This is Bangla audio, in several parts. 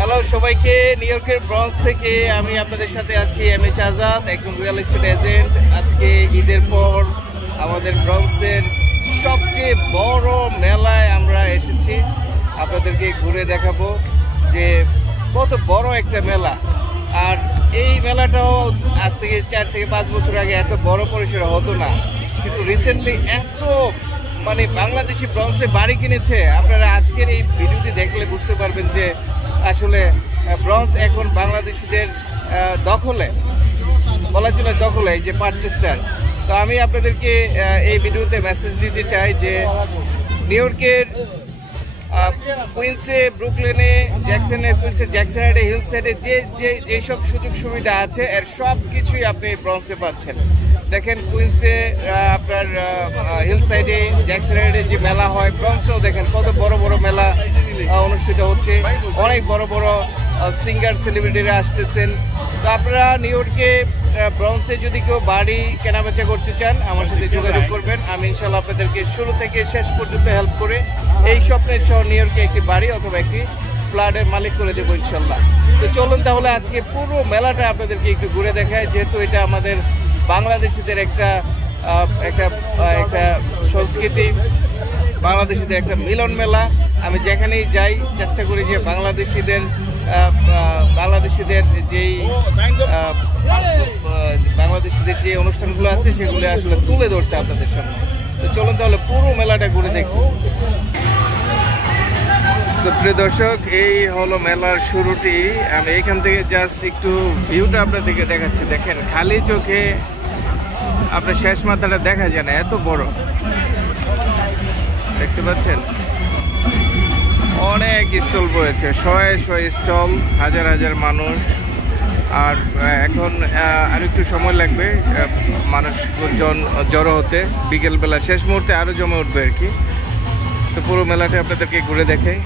হ্যালো সবাইকে, নিউ ইয়র্কের ব্রঞ্জ থেকে আমি আপনাদের সাথে আছি এমএচ আজাদ, একজন রিয়েল এস্টেট এজেন্ট। আজকে ঈদের পর আমাদের ব্রঞ্জের সবচেয়ে বড় মেলায় আমরা এসেছি। আপনাদেরকে ঘুরে দেখাবো যে কত বড় একটা মেলা। আর এই মেলাটাও আজ থেকে 4 থেকে 5 বছর আগে এত বড় পরিসরে হতো না, কিন্তু রিসেন্টলি এত বাংলাদেশি ব্রঞ্জে বাড়ি কিনেছে। আপনারা আজকের এই ভিডিওটি দেখলে বুঝতে পারবেন যে আসলে ব্রঞ্জ এখন বাংলাদেশিদের দখলে, বলা চলে দখলে, এই যে পারচেস্টার। তো আমি আপনাদেরকে এই ভিডিওতে মেসেজ দিতে চাই যে নিউ ইয়র্কের কুইন্সে, ব্রুকলিনে, জ্যাকসনহেডে, হিলসাইডে যেসব সুযোগ সুবিধা আছে এর সব কিছুই আপনি ব্রঞ্জে পাচ্ছেন। দেখেন কুইন্সে আপনার হিলসাইডে, জ্যাকসনহেডে যে মেলা হয়, ব্রঞ্জেও দেখেন কত বড় বড় মেলা অনুষ্ঠিত হচ্ছে। অনেক বড় বড় সিঙ্গার সেলিব্রিটিরা আসতেছেন। তো আপনারা নিউ ইয়র্কে ব্রঞ্জে যদি কেউ বাড়ি কেনাবেচা করতে চান আমার সাথে যোগাযোগ করবেন। আমি ইনশাল্লাহ আপনাদেরকে শুরু থেকে শেষ পর্যন্ত হেল্প করে এই স্বপ্নের শহর নিউ ইয়র্কে একটি বাড়ি অথবা একটি ফ্ল্যাটের মালিক করে দেবো ইনশাল্লাহ। তো চলুন তাহলে আজকে পুরো মেলাটা আপনাদেরকে একটু ঘুরে দেখায়, যেহেতু এটা আমাদের বাংলাদেশিদের একটা সংস্কৃতি, বাংলাদেশিদের একটা মিলন মেলা। আমি যেখানেই যাই চেষ্টা করি যে বাংলাদেশিদের যে অনুষ্ঠানগুলো আছে সেগুলো আসলে তুলে ধরতে আপনাদের সামনে। তো চলুন তাহলে পুরো মেলাটা ঘুরে দেখি। তো প্রিয় দর্শক, এই হলো মেলার শুরুটি। আমি এখান থেকে জাস্ট একটু ভিউটা আপনাদেরকে দেখাচ্ছি। দেখেন খালি চোখে আপনার শেষ মাথাটা দেখা যায় না, এত বড়। দেখতে পাচ্ছেন অনেক স্টল রয়েছে, শয়ে শয়ে স্টল, হাজার হাজার মানুষ। আর এখন আর একটু সময় লাগবে মানুষজন জড়ো হতে, বিকেলবেলা শেষ মুহূর্তে আরও জমে উঠবে আর কি। তো পুরো মেলাটা আপনাদেরকে ঘুরে দেখাই।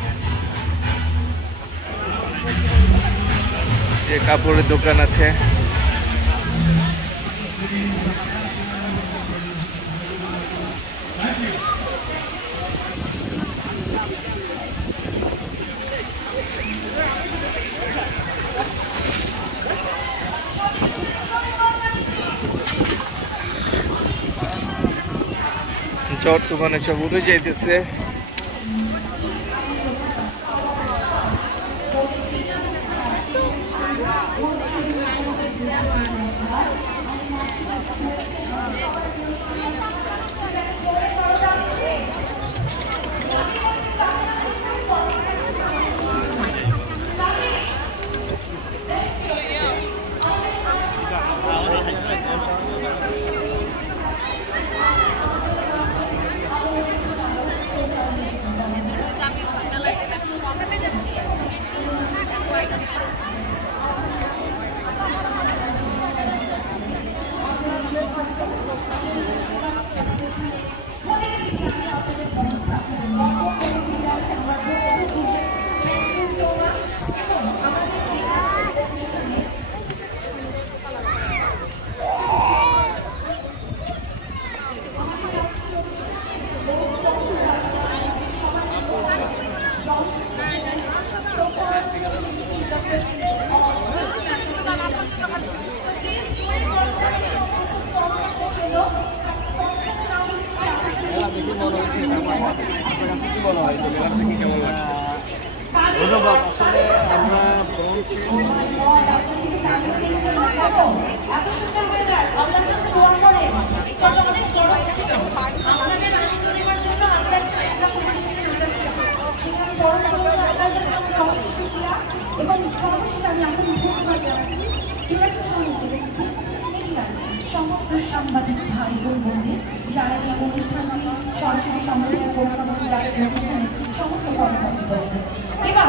যে কাপড়ের দোকান আছে, চর তুফানে সব উড়ে যাইতেছে। আসলে আমরা সমস্ত সাংবাদিক ভাই বোন বোনদের যারা এই অনুষ্ঠানটি সরাসরি সম্প্রচার করছেন অনুষ্ঠানে সমস্ত কর্মকর্তা রয়েছে। এবার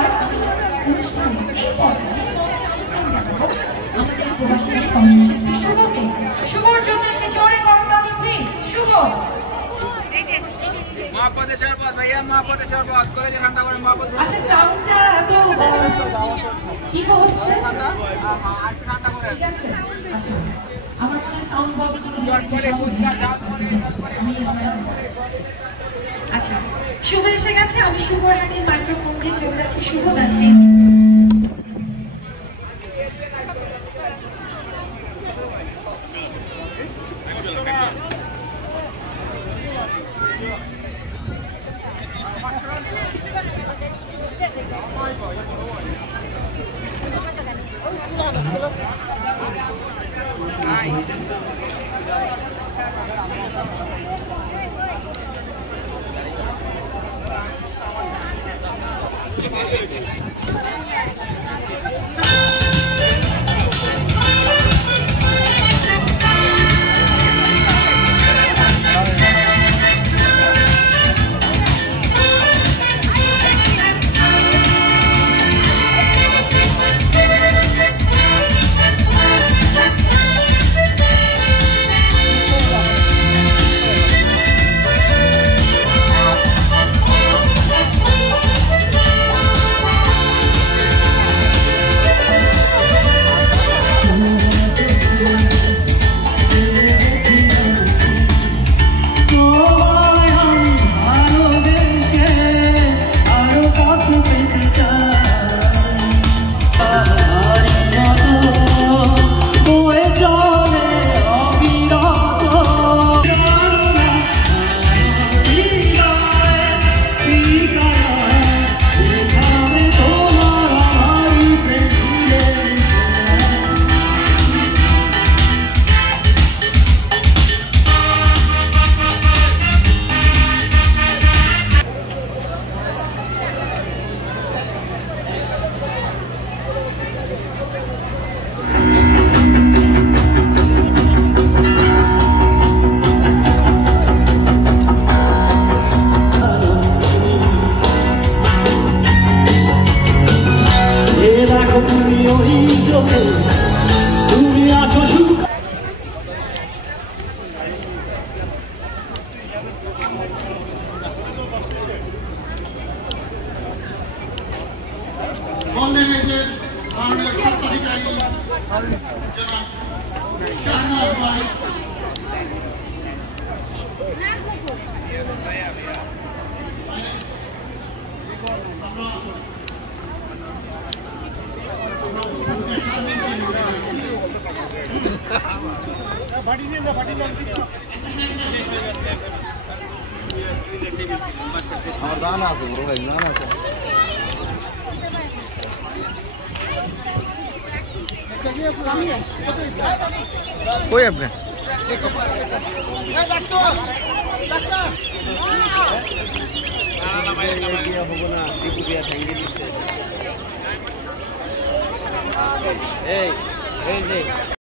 অনুষ্ঠানে এই পর্যায়ে আমাদের প্রবাসী কণ্ঠশিল্পী শুভকে, শুভর জন্য একটি জোরে করতালি প্লিজ। শুভ আচ্ছা, সাউন্ডটা এত ইকো হচ্ছে, আমার সাউন্ড বক্সগুলো আচ্ছা শুভ এসে গেছে। আমি শুভর হাতে মাইক্রোফোন দিয়ে চলে যাচ্ছি। শুভ দ্য স্টেজ। কলেজের মাননীয় সত্ত্বাধিকারী জনাব ভাই আমার জানা আছে বড় ভাই জানা আছে কই আপনি এই